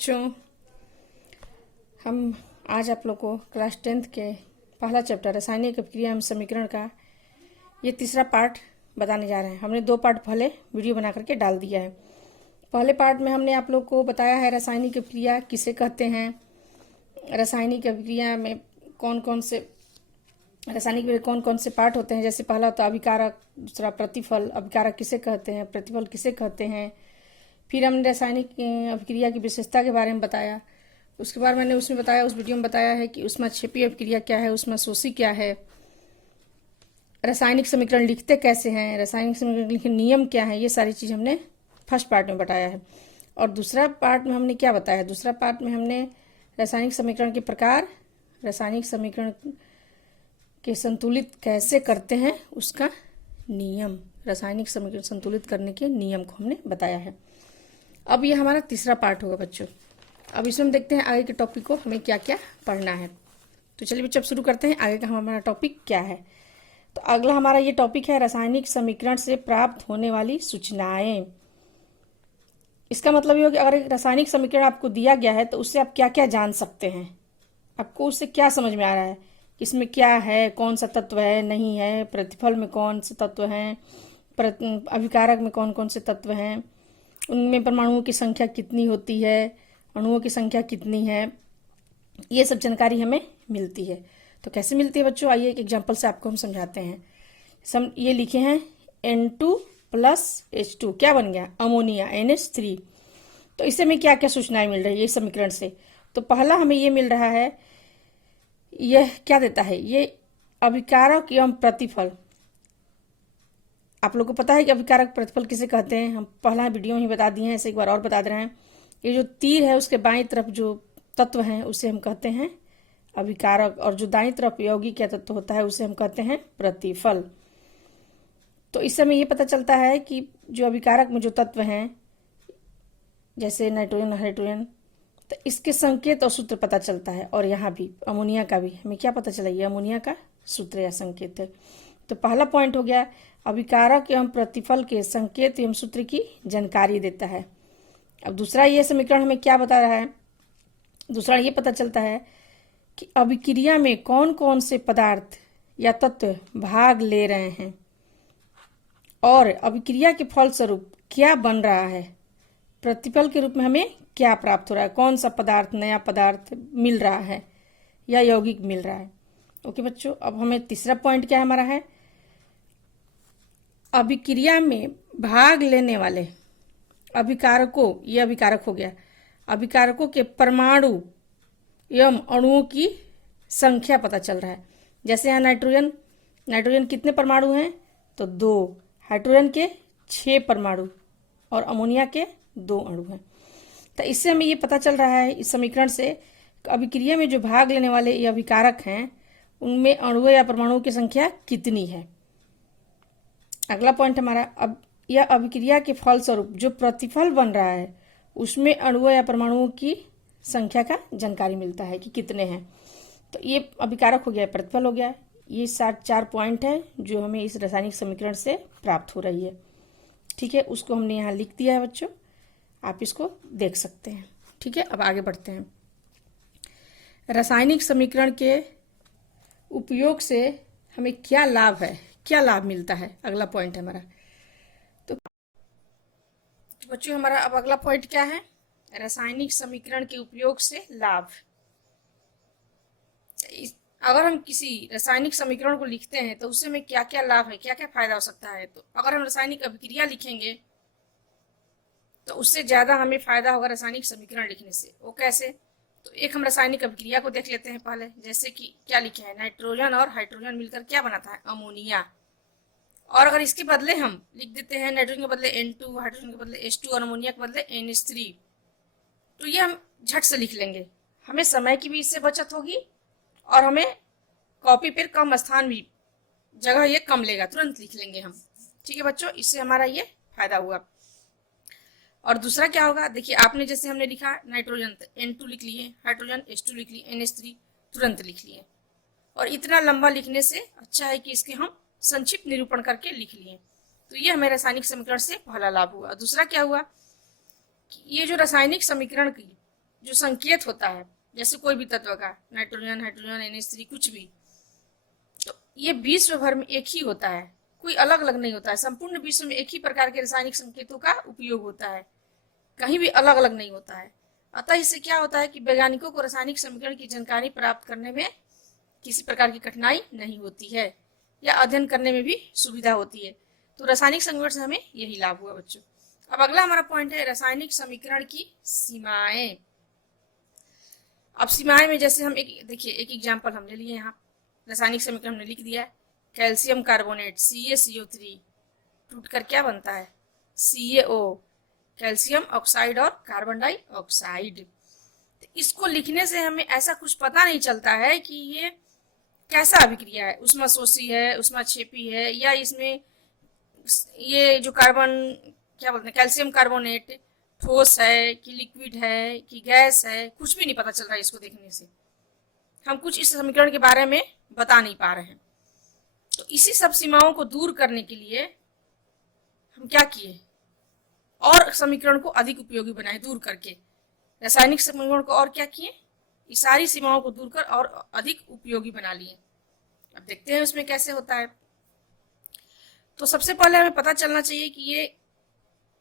बच्चों, हम आज आप लोग को क्लास 10th के पहला चैप्टर रासायनिक अभिक्रिया एवं समीकरण का ये तीसरा पार्ट बताने जा रहे हैं। हमने 2 पार्ट पहले वीडियो बना करके डाल दिया है। पहले पार्ट में हमने आप लोग को बताया है रासायनिक अभिक्रिया किसे कहते हैं, रासायनिक अभिक्रिया में कौन कौन से पार्ट होते हैं। जैसे पहला होता है अभिकारक, दूसरा प्रतिफल, अभिकारक किसे कहते हैं, प्रतिफल किसे कहते हैं। फिर हमने रासायनिक अभिक्रिया की विशेषता के बारे में बताया। उसके बाद मैंने उसमें बताया, उस वीडियो में बताया है कि ऊष्माक्षेपीय अभिक्रिया क्या है, ऊष्माशोषी क्या है, रासायनिक समीकरण लिखते कैसे हैं, रासायनिक समीकरण लिखने नियम क्या है। ये सारी चीज़ हमने फर्स्ट पार्ट में बताया है। और दूसरा पार्ट में हमने क्या बताया, दूसरा पार्ट में हमने रासायनिक समीकरण के प्रकार, रासायनिक समीकरण के संतुलित कैसे करते हैं उसका नियम, रासायनिक समीकरण संतुलित करने के नियम को हमने बताया है। अब ये हमारा तीसरा पार्ट होगा बच्चों। अब इसमें हम देखते हैं आगे के टॉपिक को हमें क्या क्या पढ़ना है। तो चलिए बच्चों, अब शुरू करते हैं आगे का हमारा टॉपिक क्या है। तो अगला हमारा ये टॉपिक है रासायनिक समीकरण से प्राप्त होने वाली सूचनाएं। इसका मतलब ये हो कि अगर एक रासायनिक समीकरण आपको दिया गया है तो उससे आप क्या क्या जान सकते हैं, आपको उससे क्या समझ में आ रहा है, इसमें क्या है, कौन सा तत्व है, नहीं है, प्रतिफल में कौन से तत्व हैं, अभिकारक में कौन कौन से तत्व हैं, उनमें परमाणुओं की संख्या कितनी होती है, अणुओं की संख्या कितनी है, ये सब जानकारी हमें मिलती है। तो कैसे मिलती है बच्चों, आइए एक एग्जांपल से आपको हम समझाते हैं। ये लिखे हैं N2 + H2 क्या बन गया, अमोनिया NH3। तो इससे हमें क्या क्या सूचनाएं मिल रही है इस समीकरण से। तो पहला हमें ये मिल रहा है, यह क्या देता है, ये अभिकारक एवं प्रतिफल। आप लोग को पता है कि अभिकारक प्रतिफल किसे कहते हैं, हम पहला वीडियो में ही बता दिए हैं, ऐसे एक बार और बता दे रहे हैं। ये जो तीर है उसके बाईं तरफ जो तत्व हैं उसे हम कहते हैं अभिकारक, और जो दाईं तरफ यौगिक या तत्व होता है उसे हम कहते हैं प्रतिफल। तो इस समय ये पता चलता है कि जो अभिकारक में जो तत्व हैं जैसे नाइट्रोजन, हाइड्रोजन, तो इसके संकेत और सूत्र पता चलता है। और यहाँ भी अमोनिया का भी हमें क्या पता चला, ये अमोनिया का सूत्र या संकेत है। तो पहला पॉइंट हो गया, अभिकारक एवं प्रतिफल के संकेत एवं सूत्र की जानकारी देता है। अब दूसरा ये समीकरण हमें क्या बता रहा है, दूसरा ये पता चलता है कि अभिक्रिया में कौन कौन से पदार्थ या तत्व भाग ले रहे हैं और अभिक्रिया के फलस्वरूप क्या बन रहा है, प्रतिफल के रूप में हमें क्या प्राप्त हो रहा है, कौन सा पदार्थ, नया पदार्थ मिल रहा है या यौगिक मिल रहा है। ओके बच्चों, अब हमें तीसरा पॉइंट क्या हमारा है, अभिक्रिया में भाग लेने वाले अभिकारकों, ये अभिकारक हो गया, अभिकारकों के परमाणु एवं अणुओं की संख्या पता चल रहा है। जैसे यहाँ नाइट्रोजन कितने परमाणु हैं, तो 2, हाइड्रोजन के 6 परमाणु और अमोनिया के 2 अणु हैं। तो इससे हमें ये पता चल रहा है इस समीकरण से अभिक्रिया में जो भाग लेने वाले ये अभिकारक हैं उनमें अणुओं या परमाणुओं की संख्या कितनी है। अगला पॉइंट हमारा, अब यह अभिक्रिया के फलस्वरूप जो प्रतिफल बन रहा है उसमें अणुओं या परमाणुओं की संख्या का जानकारी मिलता है कि कितने हैं। तो ये अभिकारक हो गया, प्रतिफल हो गया। ये 4 पॉइंट है जो हमें इस रासायनिक समीकरण से प्राप्त हो रही है। ठीक है, उसको हमने यहाँ लिख दिया है बच्चों, आप इसको देख सकते हैं। ठीक है, अब आगे बढ़ते हैं। रासायनिक समीकरण के उपयोग से हमें क्या लाभ है, क्या लाभ मिलता है, अगला पॉइंट है हमारा। तो बच्चों हमारा अब अगला पॉइंट क्या है, रासायनिक समीकरण के उपयोग से लाभ। अगर हम किसी रासायनिक समीकरण को लिखते हैं तो उससे हमें क्या क्या लाभ है, क्या क्या फायदा हो सकता है। तो अगर हम रासायनिक अभिक्रिया लिखेंगे तो उससे ज्यादा हमें फायदा होगा रासायनिक समीकरण लिखने से। वो कैसे, तो एक हम रासायनिक अभिक्रिया को देख लेते हैं पहले। जैसे कि क्या लिखे हैं, नाइट्रोजन और हाइड्रोजन मिलकर क्या बनाता है, अमोनिया। और अगर इसके बदले हम लिख देते हैं नाइट्रोजन के बदले N2, हाइड्रोजन के बदले H2 और अमोनिया के बदले NH3, तो ये हम झट से लिख लेंगे, हमें समय की भी इससे बचत होगी और हमें कॉपी पर कम स्थान भी, जगह ये कम लेगा, तुरंत लिख लेंगे हम। ठीक है बच्चों, इससे हमारा ये फायदा हुआ। और दूसरा क्या होगा, देखिए आपने जैसे हमने लिखा नाइट्रोजन तो N2 लिख लिए, हाइड्रोजन H2 लिख लिए, NH3 तुरंत लिख लिए। और इतना लंबा लिखने से अच्छा है कि इसके हम संक्षिप्त निरूपण करके लिख लिए। तो ये हमें रासायनिक समीकरण से पहला लाभ हुआ। दूसरा क्या हुआ कि ये जो रासायनिक समीकरण की जो संकेत होता है, जैसे कोई भी तत्व का, नाइट्रोजन, हाइड्रोजन, NH3 कुछ भी, तो ये विश्व भर में एक ही होता है, कोई अलग अलग नहीं होता है। संपूर्ण विश्व में एक ही प्रकार के रासायनिक संकेतों का उपयोग होता है, कहीं भी अलग अलग नहीं होता है। अतः इससे क्या होता है कि वैज्ञानिकों को रासायनिक समीकरण की जानकारी प्राप्त करने में किसी प्रकार की कठिनाई नहीं होती है या अध्ययन करने में भी सुविधा होती है। तो रासायनिक समीकरण से हमें यही लाभ हुआ बच्चों। अब अगला हमारा पॉइंट है रासायनिक समीकरण की सीमाएं। अब सीमाएं में जैसे हम एक देखिए, एक एग्जाम्पल हम ले लिए यहाँ, रासायनिक समीकरण हमने लिख दिया है, कैल्शियम कार्बोनेट CaCO3 टूट कर क्या बनता है, CaO, कैल्शियम ऑक्साइड और कार्बन डाइऑक्साइड। तो इसको लिखने से हमें ऐसा कुछ पता नहीं चलता है कि ये कैसा अभिक्रिया है, उष्माशोषी है, उष्माक्षेपी है, या इसमें ये जो कार्बन क्या बोलते हैं कैल्शियम कार्बोनेट ठोस है कि लिक्विड है कि गैस है, कुछ भी नहीं पता चल रहा है। इसको देखने से हम कुछ इस समीकरण के बारे में बता नहीं पा रहे हैं। तो इसी सब सीमाओं को दूर करने के लिए हम क्या किए, और समीकरण को अधिक उपयोगी बनाए, दूर करके रासायनिक समीकरण को और क्या किए, इस सारी सीमाओं को दूर कर और अधिक उपयोगी बना लिए। अब देखते हैं उसमें कैसे होता है। तो सबसे पहले हमें पता चलना चाहिए कि ये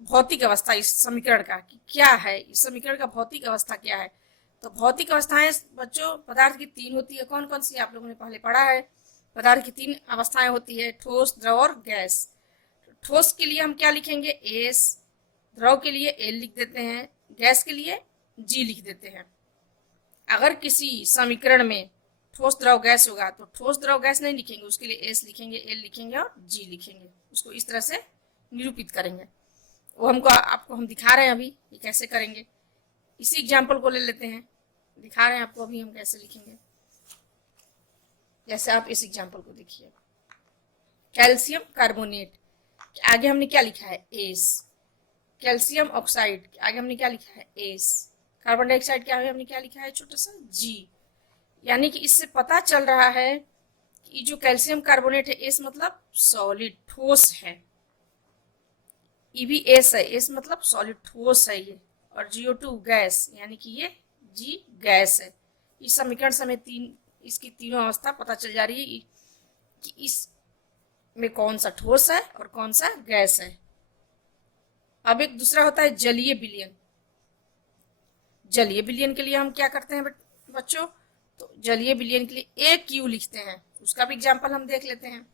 भौतिक अवस्था इस समीकरण का कि क्या है, इस समीकरण का भौतिक अवस्था क्या है। तो भौतिक अवस्थाएं बच्चों पदार्थ की 3 होती है। कौन कौन सी आप लोगों ने पहले पढ़ा है, पदार्थ की 3 अवस्थाएं होती है, ठोस, द्रव और गैस। ठोस के लिए हम क्या लिखेंगे, S, द्रव के लिए L लिख देते हैं, गैस के लिए G लिख देते हैं। अगर किसी समीकरण में ठोस द्रव गैस होगा तो ठोस द्रव गैस नहीं लिखेंगे, उसके लिए S लिखेंगे, L लिखेंगे और G लिखेंगे, उसको इस तरह से निरूपित करेंगे। वो हमको आपको हम दिखा रहे हैं अभी ये कैसे करेंगे। इसी एग्जाम्पल को ले लेते हैं, दिखा रहे हैं आपको अभी हम कैसे लिखेंगे। जैसे आप इस एग्जाम्पल को देखिए, कैल्शियम कार्बोनेट आगे हमने क्या लिखा है, S, कैल्शियम ऑक्साइड आगे हमने क्या लिखा है, S, कार्बन डाइऑक्साइड के आगे हमने क्या लिखा है, छोटा सा G। यानी कि इससे पता चल रहा है कि जो कैल्शियम कार्बोनेट है, S मतलब सॉलिड ठोस है, ये भी S है, S मतलब सॉलिड ठोस है ये, और GO2 गैस, यानी कि ये G गैस है। इस समीकरण से हमें इसकी तीनों अवस्था पता चल जा रही है कि इस में कौन सा ठोस है और कौन सा गैस है। अब एक दूसरा होता है जलीय विलयन। जलीय विलयन के लिए हम क्या करते हैं बच्चों, तो जलीय विलयन के लिए AQ लिखते हैं, उसका भी एग्जाम्पल हम देख लेते हैं।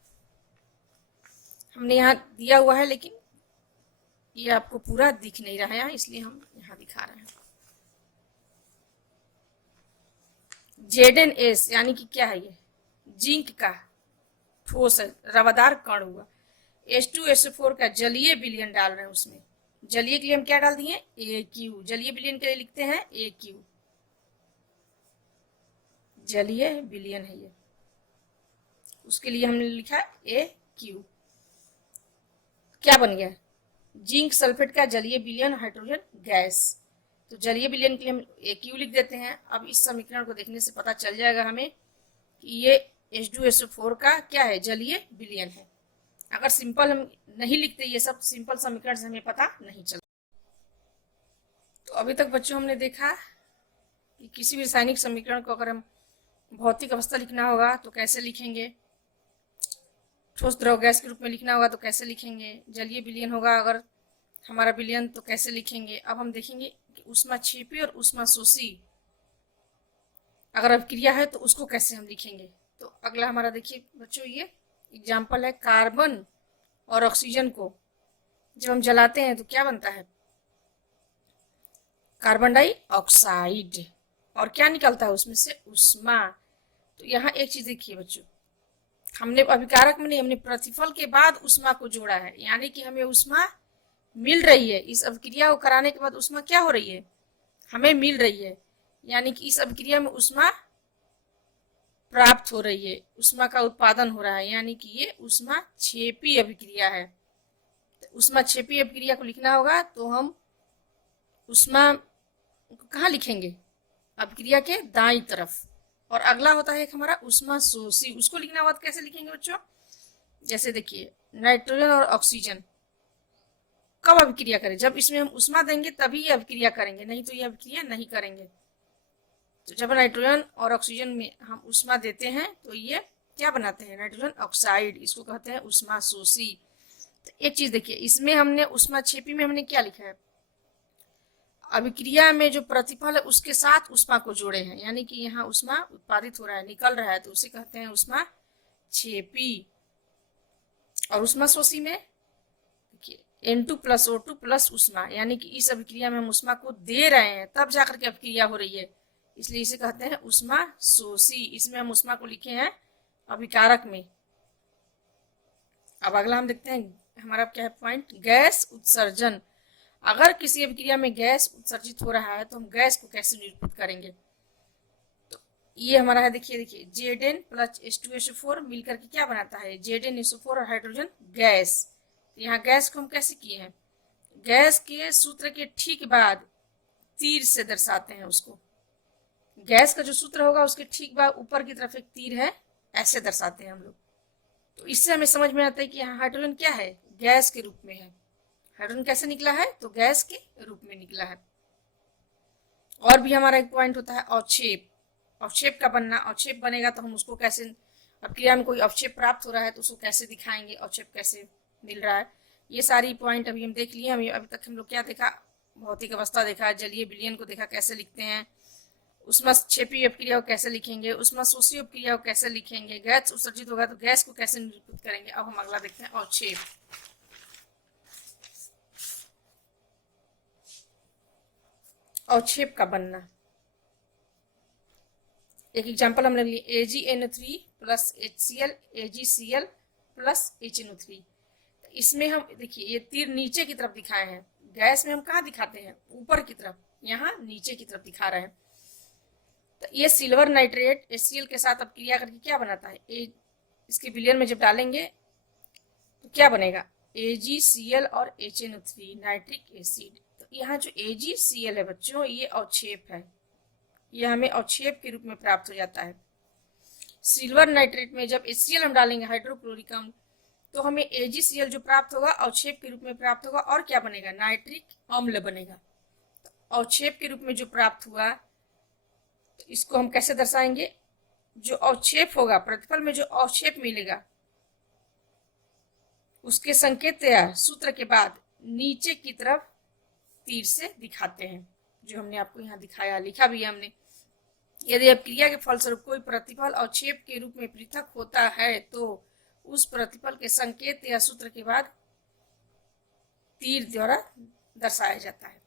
हमने यहाँ दिया हुआ है लेकिन ये आपको पूरा दिख नहीं रहा है, इसलिए हम यहाँ दिखा रहे हैं। ZnS यानी कि क्या है, ये जिंक का ठोस है, रवादार कण हुआ। H2SO4 का जलीय विलयन डाल रहे हैं, उसमें जलीय के लिए हम क्या डाल दिए, AQ, जलीय विलयन के लिए लिखते हैं AQ, जलीय विलयन है ये, उसके लिए हमने लिखा AQ। क्या बन गया, जिंक सल्फेट का जलीय विलयन हाइड्रोजन गैस। तो जलीय विलयन के लिए हम AQ लिख देते हैं। अब इस समीकरण को देखने से पता चल जाएगा हमें कि ये H2SO4 का क्या है, जलीय विलयन है। अगर सिंपल हम नहीं लिखते, ये सब सिंपल समीकरण से हमें पता नहीं चलता। तो अभी तक बच्चों हमने देखा कि किसी भी रासायनिक समीकरण को अगर हम भौतिक अवस्था लिखना होगा तो कैसे लिखेंगे, ठोस द्रव गैस के रूप में लिखना होगा तो कैसे लिखेंगे, जलीय विलयन होगा अगर हमारा विलयन तो कैसे लिखेंगे। अब हम देखेंगे कि उष्माक्षेपी और उष्माशोषी अगर अभिक्रिया है तो उसको कैसे हम लिखेंगे। तो अगला हमारा देखिए बच्चों, ये एग्जाम्पल है, कार्बन और ऑक्सीजन को जब हम जलाते हैं तो क्या बनता है, कार्बन डाइऑक्साइड, और क्या निकलता है उसमें से, उष्मा। तो यहाँ एक चीज देखिए बच्चों, हमने अभिकारक में नहीं, हमने प्रतिफल के बाद उष्मा को जोड़ा है, यानी कि हमें उष्मा मिल रही है। इस अभिक्रिया को कराने के बाद उष्मा क्या हो रही है, हमें मिल रही है, यानी कि इस अभिक्रिया में उष्मा प्राप्त हो रही है, उष्मा का उत्पादन हो रहा है, यानी कि ये उष्माक्षेपी अभिक्रिया है। उष्माक्षेपी अभिक्रिया को लिखना होगा तो हम उष्मा को कहाँ लिखेंगे, अभिक्रिया के दाईं तरफ। और अगला होता है एक हमारा उष्माशोषी, उसको लिखना होगा तो कैसे लिखेंगे बच्चों, जैसे देखिए नाइट्रोजन और ऑक्सीजन कब अभिक्रिया करें? जब इसमें हम उष्मा देंगे तभी ये अभिक्रिया करेंगे, नहीं तो ये अभिक्रिया नहीं करेंगे। तो जब नाइट्रोजन और ऑक्सीजन में हम उष्मा देते हैं तो ये क्या बनाते हैं? नाइट्रोजन ऑक्साइड, इसको कहते हैं उष्मा शोषी। तो एक चीज देखिए, इसमें हमने उष्मा छेपी में हमने क्या लिखा है? अभिक्रिया में जो प्रतिफल है उसके साथ उष्मा को जोड़े हैं, यानी कि यहाँ उष्मा उत्पादित हो रहा है, निकल रहा है, तो उसे कहते हैं उष्मा छेपी। और उष्मा शोषी में देखिए N2 प्लस O2 प्लस उष्मा, यानी कि इस अभिक्रिया में हम उष्मा को दे रहे हैं तब जाकर के अभिक्रिया हो रही है, इसलिए इसे कहते हैं उष्मा शोषी। इसमें हम उष्मा को लिखे हैं अभिकारक में। अब अगला हम देखते हैं हमारा क्या है पॉइंट, गैस उत्सर्जन। अगर किसी अभिक्रिया में गैस उत्सर्जित हो रहा है तो हम गैस को कैसे निरूपित करेंगे? तो ये हमारा है, देखिए Zn प्लस H2SO4 मिलकर के क्या बनाता है? ZnSO4 और हाइड्रोजन गैस। तो यहाँ गैस को हम कैसे किए हैं? गैस के सूत्र के ठीक बाद तीर से दर्शाते हैं उसको। गैस का जो सूत्र होगा उसके ठीक बाद ऊपर की तरफ एक तीर है, ऐसे दर्शाते हैं हम लोग। तो इससे हमें समझ में आता है कि यहाँ हाइड्रोजन क्या है? गैस के रूप में है। हाइड्रोजन कैसे निकला है? तो गैस के रूप में निकला है। और भी हमारा एक पॉइंट होता है अवक्षेप। अवक्षेप का बनना, अवक्षेप बनेगा तो हम उसको कैसे, अभिक्रिया में कोई अवक्षेप प्राप्त हो रहा है तो उसको कैसे दिखाएंगे, अवक्षेप कैसे मिल रहा है। ये सारी पॉइंट अभी हम देख लिए। अभी तक हम लोग क्या देखा? भौतिक अवस्था देखा, जलीय विलयन को देखा कैसे लिखते हैं, उष्मा छेपी अभिक्रिया को कैसे लिखेंगे, उष्मा शोषी अभिक्रिया को कैसे लिखेंगे, गैस उत्सर्जित होगा तो गैस को कैसे निरूपित करेंगे। अब हम अगला देखते हैं अवक्षेप। अवक्षेप का बनना, एक एग्जांपल हमने लिया AgNO3 plus HCl AgCl plus HNO3। इसमें हम देखिए ये तीर नीचे की तरफ दिखाए हैं, गैस में हम कहाँ दिखाते हैं? ऊपर की तरफ, यहाँ नीचे की तरफ दिखा रहे हैं। तो ये सिल्वर नाइट्रेट HCl के साथ अब क्रिया करके क्या बनाता है? इसके विलयन में जब डालेंगे तो क्या बनेगा? AgCl और HNO3 नाइट्रिक एसिड। तो यहाँ जो AgCl है बच्चों, ये अवक्षेप है, ये हमें अवक्षेप के रूप में प्राप्त हो जाता है। सिल्वर नाइट्रेट में जब HCl हम डालेंगे हाइड्रोक्लोरिक अम्ल, तो हमें AgCl जो प्राप्त होगा अवक्षेप के रूप में प्राप्त होगा, और क्या बनेगा? नाइट्रिक अम्ल बनेगा। तो अवक्षेप के रूप में जो प्राप्त हुआ तो इसको हम कैसे दर्शाएंगे? जो अवक्षेप होगा, प्रतिफल में जो अवक्षेप मिलेगा उसके संकेत या सूत्र के बाद नीचे की तरफ तीर से दिखाते हैं, जो हमने आपको यहाँ दिखाया, लिखा भी है हमने। यदि अभिक्रिया के फलस्वरूप कोई प्रतिफल अवक्षेप के रूप में पृथक होता है तो उस प्रतिफल के संकेत या सूत्र के बाद तीर द्वारा दर्शाया जाता है।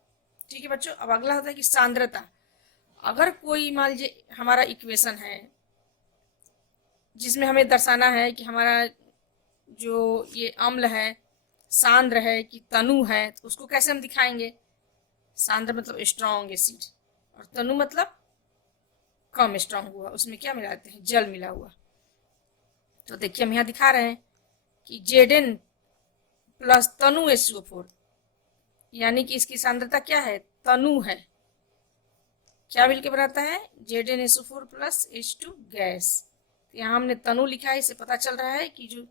ठीक है बच्चों। अब अगला होता है कि सांद्रता। अगर कोई मान लीजिए हमारा इक्वेशन है जिसमें हमें दर्शाना है कि हमारा जो ये अम्ल है सांद्र है कि तनु है, तो उसको कैसे हम दिखाएंगे? सांद्र मतलब स्ट्रॉन्ग एसिड, और तनु मतलब कम स्ट्रॉन्ग हुआ, उसमें क्या मिलाते हैं? जल मिला हुआ। तो देखिए हम यहाँ दिखा रहे हैं कि Zn प्लस तनु SO4, यानी कि इसकी सांद्रता क्या है? तनु है। क्या मिलके बनाता है? ZnSO4 plus H2 gas. तो यहाँ हमने तनु लिखा है, इससे पता चल रहा है कि जो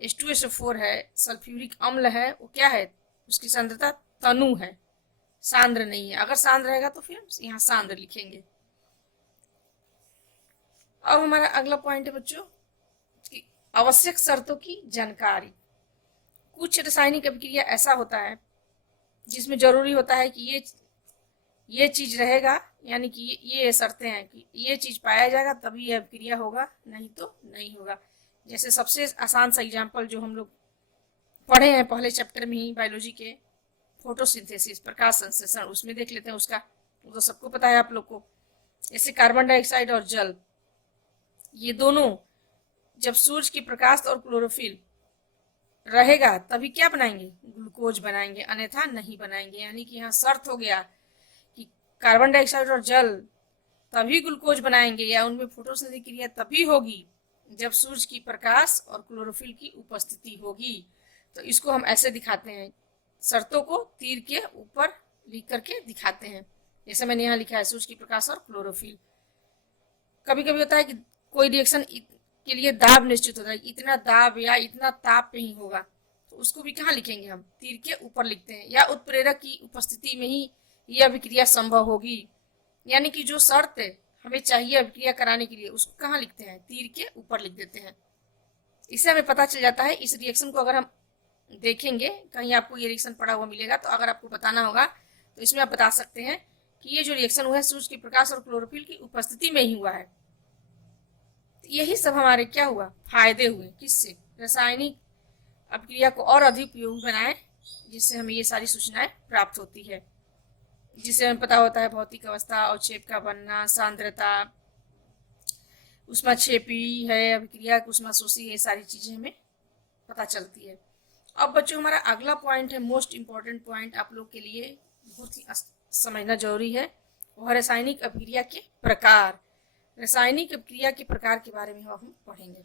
H2SO4 है, सल्फ्यूरिक अम्ल है, वो क्या है? उसकी सांद्रता तनु है, सांद्र नहीं है। अगर सांद्र रहेगा तो फिर यहाँ सांद्र लिखेंगे। अब हमारा अगला पॉइंट है बच्चों कि आवश्यक शर्तों की जानकारी। कुछ रासायनिक अभिक्रिया ऐसा होता है जिसमें जरूरी होता है कि ये चीज रहेगा, यानी कि ये शर्तें हैं कि ये चीज पाया जाएगा तभी यह अभिक्रिया होगा, नहीं तो नहीं होगा। जैसे सबसे आसान सा एग्जाम्पल जो हम लोग पढ़े हैं पहले चैप्टर में ही बायोलॉजी के, फोटोसिंथेसिस, प्रकाश संश्लेषण, उसमें देख लेते हैं उसका, वो तो सबको पता है आप लोग को। जैसे कार्बन डाइऑक्साइड और जल, ये दोनों जब सूर्य की प्रकाश और क्लोरोफिल रहेगा तभी क्या बनाएंगे? ग्लूकोज बनाएंगे, अन्यथा नहीं बनाएंगे। यानी कि यहाँ शर्त हो गया कि कार्बन डाइऑक्साइड और जल तभी ग्लूकोज बनाएंगे या उनमें फोटोसिंथेसिस क्रिया तभी होगी जब सूर्य की प्रकाश और क्लोरोफिल की उपस्थिति होगी। तो इसको हम ऐसे दिखाते हैं, शर्तों को तीर के ऊपर लिख करके दिखाते हैं। जैसे मैंने यहाँ लिखा है सूर्य की प्रकाश और क्लोरोफिल। कभी कभी होता है कि कोई रिएक्शन के लिए दाब निश्चित होता है, इतना दाब या इतना ताप पे ही होगा, तो उसको भी कहाँ लिखेंगे हम, तीर के ऊपर लिखते हैं। या उत्प्रेरक की उपस्थिति में ही यह अभिक्रिया संभव होगी, यानी कि जो शर्त हमें चाहिए अभिक्रिया कराने के लिए उसको कहाँ लिखते हैं, तीर के ऊपर लिख देते हैं। इससे हमें पता चल जाता है। इस रिएक्शन को अगर हम देखेंगे, कहीं आपको ये रिएक्शन पढ़ा हुआ मिलेगा, तो अगर आपको बताना होगा तो इसमें आप बता सकते हैं कि ये जो रिएक्शन हुआ है सूरज के प्रकाश और क्लोरोफिल की उपस्थिति में ही हुआ है। तो यही सब हमारे क्या हुआ, फायदे हुए, किससे, रासायनिक अभिक्रिया को और अधिक उपयोगी बनाए, जिससे हमें ये सारी सूचनाएं प्राप्त होती है, जिससे हमें पता होता है भौतिक अवस्था, अवक्षेप का बनना, सांद्रता, ऊष्माक्षेपी है अभिक्रिया, ऊष्माशोषी है, ये सारी चीजें हमें पता चलती है। अब बच्चों हमारा अगला पॉइंट है, मोस्ट इंपॉर्टेंट पॉइंट आप लोग के लिए बहुत ही समझना जरूरी है, वह रासायनिक अभिक्रिया के प्रकार। रासायनिक अभिक्रिया के प्रकार के बारे में हम पढ़ेंगे।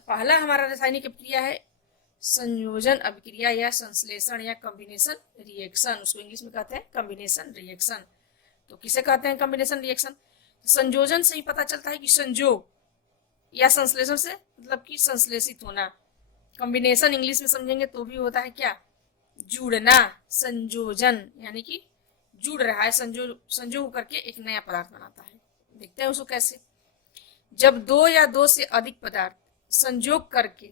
पहला हमारा रासायनिक अभिक्रिया है संयोजन अभिक्रिया या संश्लेषण या कॉम्बिनेशन रिएक्शन, उसको इंग्लिश में कहते हैं कॉम्बिनेशन रिएक्शन। तो किसे कहते हैं कॉम्बिनेशन रिएक्शन? संयोजन से ही पता चलता है कि संयोग, या संश्लेषण से मतलब कि संश्लेषित होना। कॉम्बिनेशन इंग्लिश में समझेंगे तो भी होता है क्या, जुड़ना। संयोजन यानी कि जुड़ रहा है, संयोग करके एक नया पदार्थ बनाता है। देखते हैं उसको कैसे। जब दो या दो से अधिक पदार्थ संयोग करके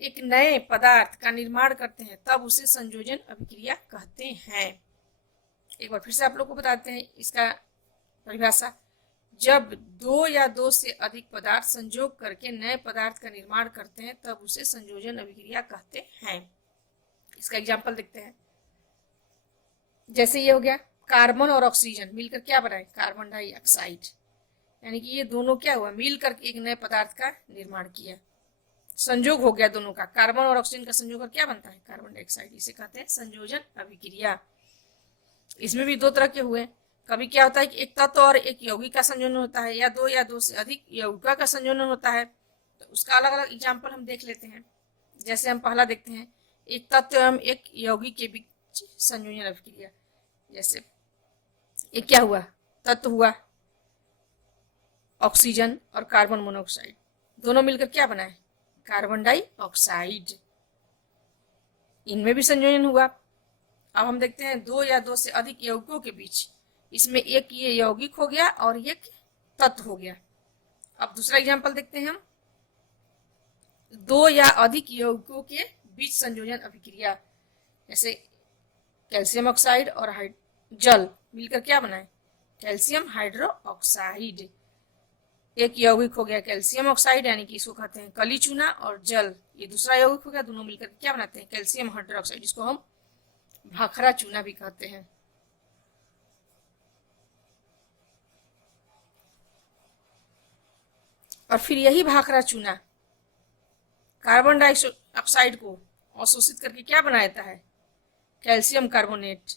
एक नए पदार्थ का निर्माण करते हैं तब उसे संयोजन अभिक्रिया कहते हैं। एक बार फिर से आप लोग को बताते हैं इसका परिभाषा। जब दो या दो से अधिक पदार्थ संयोग करके नए पदार्थ का निर्माण करते हैं तब उसे संयोजन अभिक्रिया कहते हैं। इसका एग्जाम्पल देखते हैं। जैसे ये हो गया, कार्बन और ऑक्सीजन मिलकर क्या बनाए, कार्बन डाइऑक्साइड, यानी कि ये दोनों क्या हुआ, मिल करके एक नए पदार्थ का निर्माण किया। संयोग हो गया दोनों का, कार्बन और ऑक्सीजन का संयोग कर क्या बनता है, कार्बन डाइऑक्साइड। इसे कहते हैं संयोजन अभिक्रिया। इसमें भी दो तरह के हुए। कभी क्या होता है कि एक तत्व और एक यौगिक का संयोजन होता है, या दो से अधिक यौगिका का संयोजन होता है। तो उसका अलग अलग एग्जाम्पल हम देख लेते हैं। जैसे हम पहला देखते हैं, एक तत्व एवं एक यौगिक के बीच संयोजन अभिक्रिया। जैसे एक क्या हुआ, तत्व हुआ ऑक्सीजन और कार्बन मोनोऑक्साइड, दोनों मिलकर क्या बनाए, कार्बन डाइऑक्साइड। इनमें भी संयोजन हुआ। अब हम देखते हैं दो या दो से अधिक यौगिकों के बीच, इसमें एक ये यौगिक हो गया और एक तत्व हो गया। अब दूसरा एग्जांपल देखते हैं हम, दो या अधिक यौगिकों के बीच संयोजन अभिक्रिया। जैसे कैल्शियम ऑक्साइड और जल मिलकर क्या बनाए, कैल्शियम हाइड्रोक्साइड। एक यौगिक हो गया कैल्शियम ऑक्साइड, यानी कि इसको कहते हैं कली चूना, और जल ये दूसरा यौगिक हो गया, दोनों मिलकर क्या बनाते हैं, कैल्शियम हाइड्रोक्साइड, जिसको हम भाखरा चूना भी कहते हैं। और फिर यही भाखरा चूना कार्बन डाइऑक्साइड को अवशोषित करके क्या बनाता है, कैल्शियम कार्बोनेट।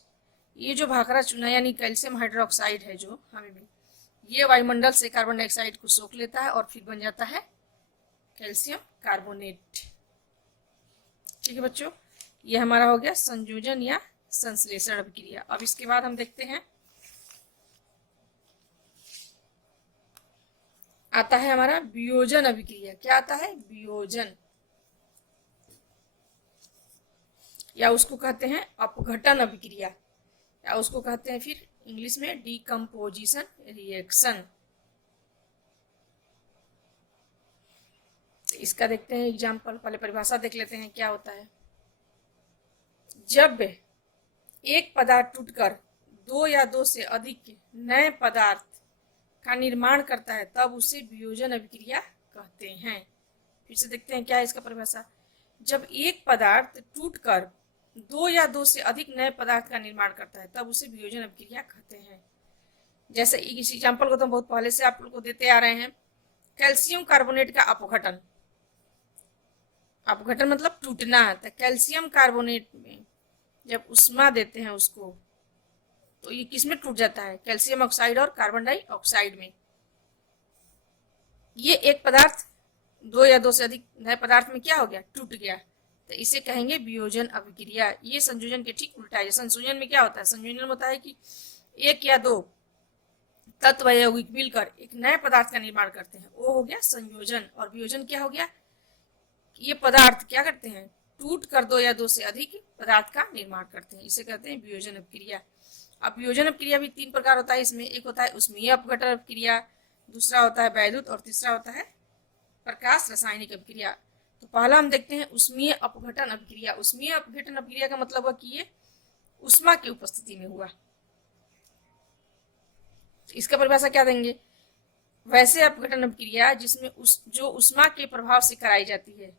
ये जो भाखरा चूना यानी कैल्शियम हाइड्रोक्साइड है जो हमें भी, ये वायुमंडल से कार्बन डाइऑक्साइड को सोख लेता है और फिर बन जाता है कैल्शियम कार्बोनेट। ठीक है बच्चों, ये हमारा हो गया संयोजन या संश्लेषण अभिक्रिया। अब इसके बाद हम देखते हैं, आता है हमारा वियोजन अभिक्रिया। क्या आता है, वियोजन, या उसको कहते हैं अपघटन अभिक्रिया, या उसको कहते हैं फिर इंग्लिश में डिकम्पोजिशन रिएक्शन। इसका देखते हैं एग्जाम्पल, पहले परिभाषा देख लेते हैं क्या होता है। जब एक पदार्थ टूटकर दो या दो से अधिक नए पदार्थ का निर्माण करता है तब उसे वियोजन अभिक्रिया कहते हैं। फिर से देखते हैं क्या है इसका परिभाषा। जब एक पदार्थ टूटकर दो या दो से अधिक नए पदार्थ का निर्माण करता है तब उसे वियोजन अभिक्रिया कहते हैं। जैसे इस एग्जाम्पल को तो बहुत पहले से आप लोग को देते आ रहे हैं, कैल्शियम कार्बोनेट का अपघटन। अपघटन मतलब टूटना। तो कैल्शियम कार्बोनेट में जब उष्मा देते हैं उसको, तो ये किसमें टूट जाता है, कैल्शियम ऑक्साइड और कार्बन डाइऑक्साइड में। ये एक पदार्थ दो या दो से अधिक नए पदार्थ में क्या हो गया, टूट गया, तो इसे कहेंगे वियोजन अभिक्रिया। ये संयोजन के ठीक उल्टा है। संयोजन में क्या होता है, संयोजन में होता है कि एक या दो तत्व यौगिक मिलकर एक नए पदार्थ का निर्माण करते हैं, वो हो गया संयोजन। और वियोजन क्या हो गया ये पदार्थ क्या करते हैं, टूट कर दो या दो से अधिक पदार्थ का निर्माण करते हैं, इसे कहते हैं वियोजन अपक्रिया। अब वियोजन अपक्रिया भी 3 प्रकार होता है इसमें, एक होता है उष्मीय अपघटन अपक्रिया, दूसरा होता है वैद्युत और तीसरा होता है प्रकाश रासायनिक अपक्रिया। तो पहला हम देखते हैं उष्मीय अपघटन अपक्रिया। उष्मीय अपघटन अपक्रिया का मतलब है कि ये उष्मा की उपस्थिति में हुआ। तो इसका परिभाषा क्या देंगे, वैसे अपघटन अपक्रिया जिसमें जो उष्मा के प्रभाव से कराई जाती है,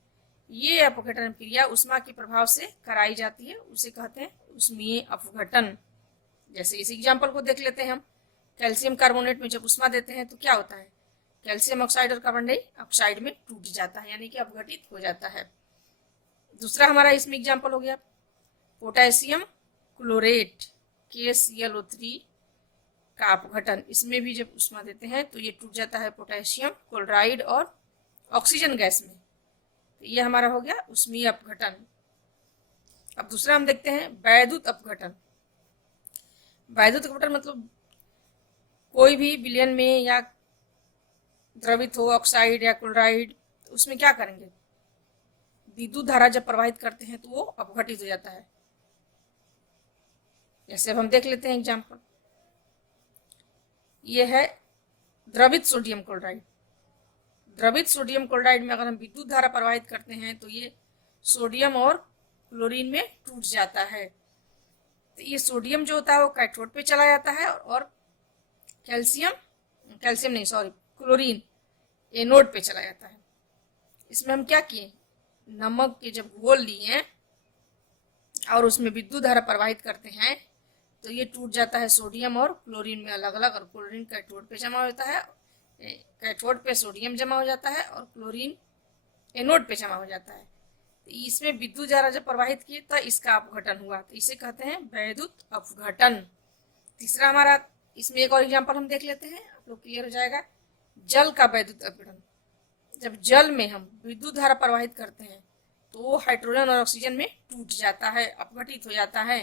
ये अपघटन अपक्रिया उष्मा के प्रभाव से कराई जाती है, उसे कहते हैं उष्मीय अपघटन। जैसे इस एग्जाम्पल को देख लेते हैं हम, कैल्शियम कार्बोनेट में जब उष्मा देते हैं तो क्या होता है, कैल्शियम ऑक्साइड और कार्बन डाइऑक्साइड में टूट जाता है, यानी कि अपघटित हो जाता है। दूसरा हमारा इसमें एग्जाम्पल हो गया पोटेशियम क्लोरेट KClO3 का अपघटन। इसमें भी जब उष्मा देते हैं तो ये टूट जाता है पोटेशियम क्लोराइड और ऑक्सीजन गैस में। तो ये हमारा हो गया उष्मीय अपघटन। अब दूसरा हम देखते हैं वैद्युत अपघटन। वैद्युत अपघटन मतलब कोई भी विलयन में या द्रवित हो ऑक्साइड या क्लोराइड, तो उसमें क्या करेंगे, विद्युत धारा जब प्रवाहित करते हैं तो वो अपघटित हो जाता है। जैसे अब हम देख लेते हैं एग्जाम्पल, ये है द्रवित सोडियम क्लोराइड। द्रवित सोडियम क्लोराइड में अगर हम विद्युत धारा प्रवाहित करते हैं तो ये सोडियम और क्लोरीन में टूट जाता है। तो ये सोडियम जो होता है वो कैथोड पे चला जाता है और क्लोरीन एनोड पे चला जाता है। इसमें हम क्या किए, नमक के जब घोल लिए और उसमें विद्युत धारा प्रवाहित करते हैं तो ये टूट जाता है सोडियम और क्लोरीन में अलग अलग, और क्लोरीन कैथोड पे जमा होता है, कैथोड पे सोडियम जमा हो जाता है और क्लोरीन एनोड पे जमा हो जाता है। तो इसमें विद्युत धारा जब प्रवाहित किए तो इसका अपघटन हुआ, तो इसे कहते हैं वैद्युत अपघटन। तीसरा हमारा इसमें एक और एग्जाम्पल हम देख लेते हैं, आप लोग क्लियर हो जाएगा। जल का वैद्युत अपघटन। जब जल में हम विद्युत धारा प्रवाहित करते हैं तो वो हाइड्रोजन और ऑक्सीजन में टूट जाता है, अपघटित हो जाता है।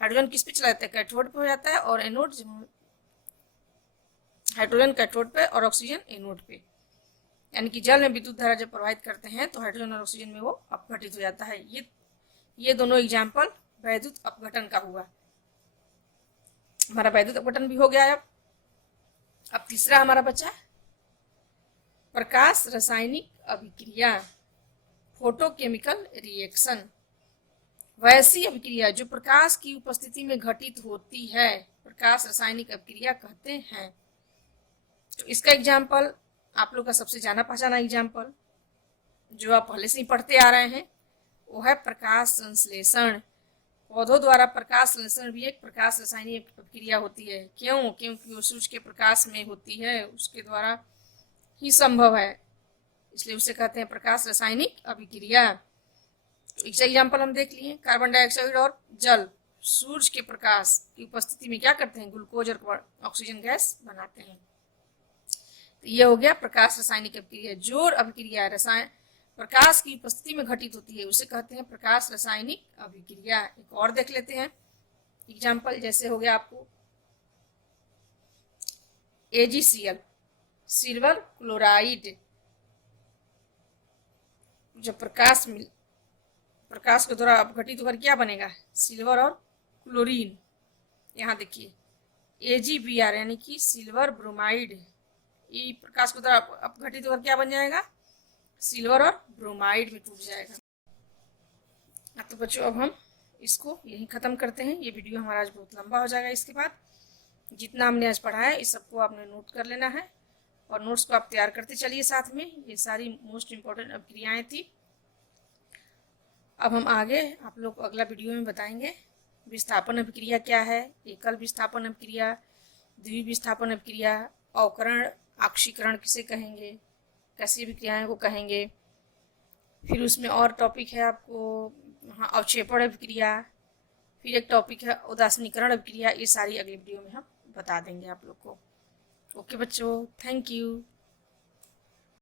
हाइड्रोजन किस पे चला जाता है, कैथोड पे हो जाता है, और एनोड हाइड्रोजन कैथोड पे और ऑक्सीजन एनोड पे। यानी कि जल में विद्युत धारा जब प्रवाहित करते हैं तो हाइड्रोजन और ऑक्सीजन में वो अपघटित हो जाता है। ये दोनों एग्जाम्पल वैद्युत अपघटन का हुआ। हमारा वैद्युत अपघटन भी हो गया। अब तीसरा हमारा बचा प्रकाश रासायनिक अभिक्रिया, फोटोकेमिकल रिएक्शन। वैसी अभिक्रिया जो प्रकाश की उपस्थिति में घटित होती है प्रकाश रासायनिक अभिक्रिया कहते हैं। तो इसका एग्जाम्पल आप लोग का सबसे जाना पहचाना एग्जाम्पल जो आप पहले से ही पढ़ते आ रहे हैं वो है प्रकाश संश्लेषण। पौधों द्वारा प्रकाश संश्लेषण भी एक प्रकाश रासायनिक अभिक्रिया होती है। क्यों? क्योंकि वो सूर्य के प्रकाश में होती है, उसके द्वारा ही संभव है, इसलिए उसे कहते हैं प्रकाश रासायनिक अभिक्रिया। तो एक एग्जाम्पल हम देख लिए, कार्बन डाइऑक्साइड और जल सूर्य के प्रकाश की उपस्थिति में क्या करते हैं, ग्लूकोज और ऑक्सीजन गैस बनाते हैं। तो ये हो गया प्रकाश रासायनिक अभिक्रिया। जो अभिक्रिया रसायन प्रकाश की उपस्थिति में घटित होती है उसे कहते हैं प्रकाश रासायनिक अभिक्रिया। एक और देख लेते हैं एग्जाम्पल, जैसे हो गया आपको AgCl सिल्वर क्लोराइड। जब प्रकाश के द्वारा अपघटित होकर क्या बनेगा, सिल्वर और क्लोरीन। यहाँ देखिए AgBr यानी कि सिल्वर ब्रोमाइड, ये प्रकाश के द्वारा अपघटित होकर क्या बन जाएगा, सिल्वर और ब्रोमाइड में टूट जाएगा। तो बच्चों अब हम इसको यहीं ख़त्म करते हैं। ये वीडियो हमारा आज बहुत लंबा हो जाएगा। इसके बाद जितना हमने आज पढ़ा है इस सबको आपने नोट कर लेना है और नोट्स को आप तैयार करते चलिए साथ में। ये सारी मोस्ट इम्पोर्टेंट अभिक्रियाएँ थी। अब हम आगे आप लोग को अगला वीडियो में बताएंगे विस्थापन अभिक्रिया क्या है, एकल विस्थापन अभिक्रिया, द्विविस्थापन अभिक्रिया, अवकरण ऑक्सीकरण किसे कहेंगे, कैसी अभिक्रियाएं को कहेंगे। फिर उसमें और टॉपिक है आपको अवक्षेपण अभिक्रिया, फिर एक टॉपिक है उदासीनीकरण अभिक्रिया। ये सारी अगले वीडियो में हम बता देंगे आप लोग को। ओके बच्चों, थैंक यू।